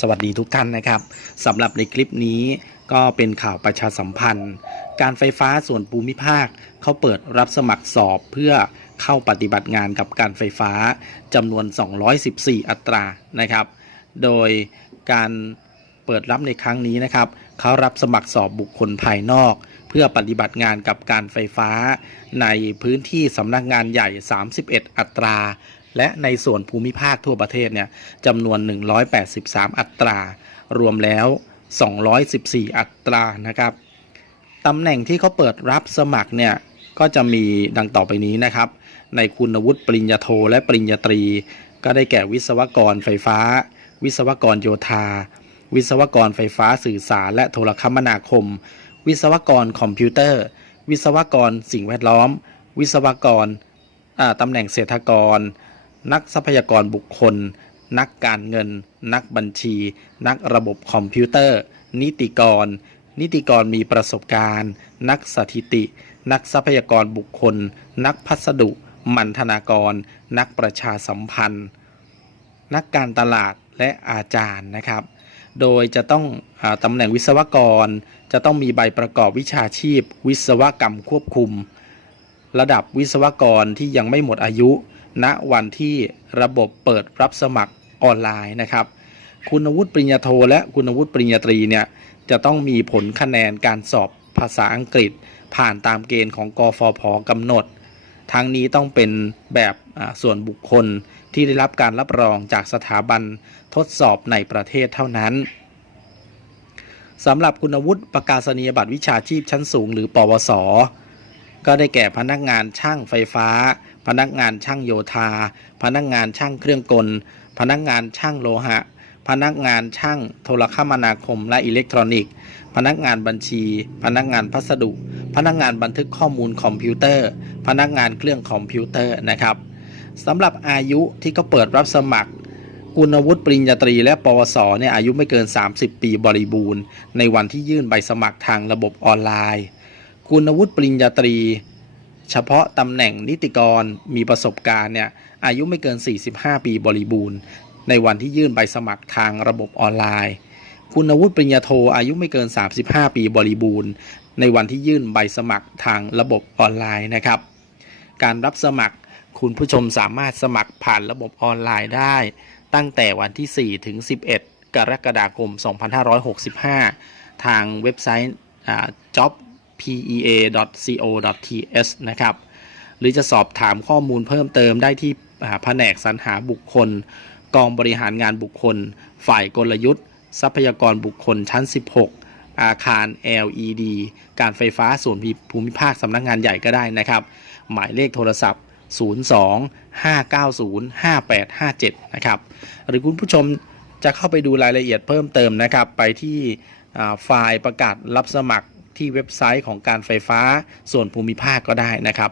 สวัสดีทุกท่านนะครับสำหรับในคลิปนี้ก็เป็นข่าวประชาสัมพันธ์ การไฟฟ้าส่วนภูมิภาค เขาเปิดรับสมัครสอบเพื่อเข้าปฏิบัติงานกับการไฟฟ้าจำนวน 214 อัตรานะครับ โดยการเปิดรับในครั้งนี้นะครับ เขารับสมัครสอบบุคคลภายนอก เพื่อปฏิบัติงานกับการไฟฟ้า ในพื้นที่สำนักงานใหญ่ 31 อัตรา และในส่วนภูมิภาคทั่วประเทศเนี่ยจำนวน 183 อัตรา รวมแล้ว 214 อัตรานะครับตำแหน่งที่เขาเปิดรับสมัครเนี่ยก็จะมีดังต่อไปนี้นะครับ ในคุณวุฒิปริญญาโทและปริญญาตรี ก็ได้แก่วิศวกรไฟฟ้า วิศวกรโยธา วิศวกรไฟฟ้าสื่อสาร และโทรคมนาคม วิศวกรคอมพิวเตอร์ วิศวกรสิ่งแวดล้อม วิศวกรตำแหน่งเศรษฐกร นักทรัพยากรบุคคล นักการเงิน นักบัญชี นักระบบคอมพิวเตอร์ นิติกร นิติกรมีประสบการณ์ นักสถิติ นักทรัพยากรบุคคล นักพัสดุ มันธนากร นักประชาสัมพันธ์ นักการตลาดและอาจารย์นะครับ โดยจะต้องอตำแหน่งวิศวกร จะต้องมีใบประกอบวิชาชีพ วิศวกรรมควบคุม ระดับวิศวกรที่ยังไม่หมดอายุ ณวันที่ระบบเปิดรับสมัครออนไลน์นะครับ คุณวุฒิปริญญาโทและคุณวุฒิปริญญาตรีเนี่ยจะต้องมีผลคะแนนการสอบภาษาอังกฤษ ผ่านตามเกณฑ์ของกฟผกำหนด ทั้งนี้ต้องเป็นแบบส่วนบุคคลที่ได้รับการรับรองจากสถาบันทดสอบในประเทศเท่านั้นสำหรับคุณวุฒิประกาศนียบัตรวิชาชีพชั้นสูง หรือปวส ก็ได้แก่พนักงานช่างไฟฟ้า พนักงานช่างโยธา พนักงานช่างเครื่องกล พนักงานช่างโลหะ พนักงานช่างโทรคมนาคมและอิเล็กทรอนิกส์ พนักงานบัญชี พนักงานพัสดุ พนักงานบันทึกข้อมูลคอมพิวเตอร์ พนักงานเครื่องคอมพิวเตอร์นะครับสำหรับอายุที่เขาเปิดรับสมัครคุณวุฒิปริญญาตรีและปวสเนี่ยอายุไม่เกิน 30 ปีบริบูรณ์ ในวันที่ยื่นใบสมัครทางระบบออนไลน์ คุณวุฒิปริญญาตรี เฉพาะตำแหน่งนิติกรมีประสบการณ์เนี่ยอายุไม่เกิน 45 ปีบริบูรณ์ ในวันที่ยื่นใบสมัครทางระบบออนไลน์ คุณวุฒิปริญญาโทอายุไม่เกิน 35 ปีบริบูรณ์ ในวันที่ยื่นใบสมัครทางระบบออนไลน์นะครับ การรับสมัครคุณผู้ชมสามารถสมัครผ่านระบบออนไลน์ได้ ตั้งแต่วันที่ 4 ถึง 11 กรกฎาคม 2565 ทางเว็บไซต์อ่ pea.co.th นะครับหรือจะสอบถามข้อมูลเพิ่มเติมได้ที่แผนกสรรหาบุคคล กองบริหารงานบุคคล ฝ่ายกลยุทธ์ ทรัพยากรบุคคลชั้น 16 อาคาร LED การไฟฟ้าส่วนภูมิภาคสำนักงานใหญ่ก็ได้นะครับ หมายเลขโทรศัพท์ 02 590 5857 นะครับ หรือคุณผู้ชมจะเข้าไปดูรายละเอียดเพิ่มเติมนะครับ ไปที่ไฟล์ประกาศรับสมัคร ที่เว็บไซต์ของการไฟฟ้าส่วนภูมิภาคก็ได้นะครับ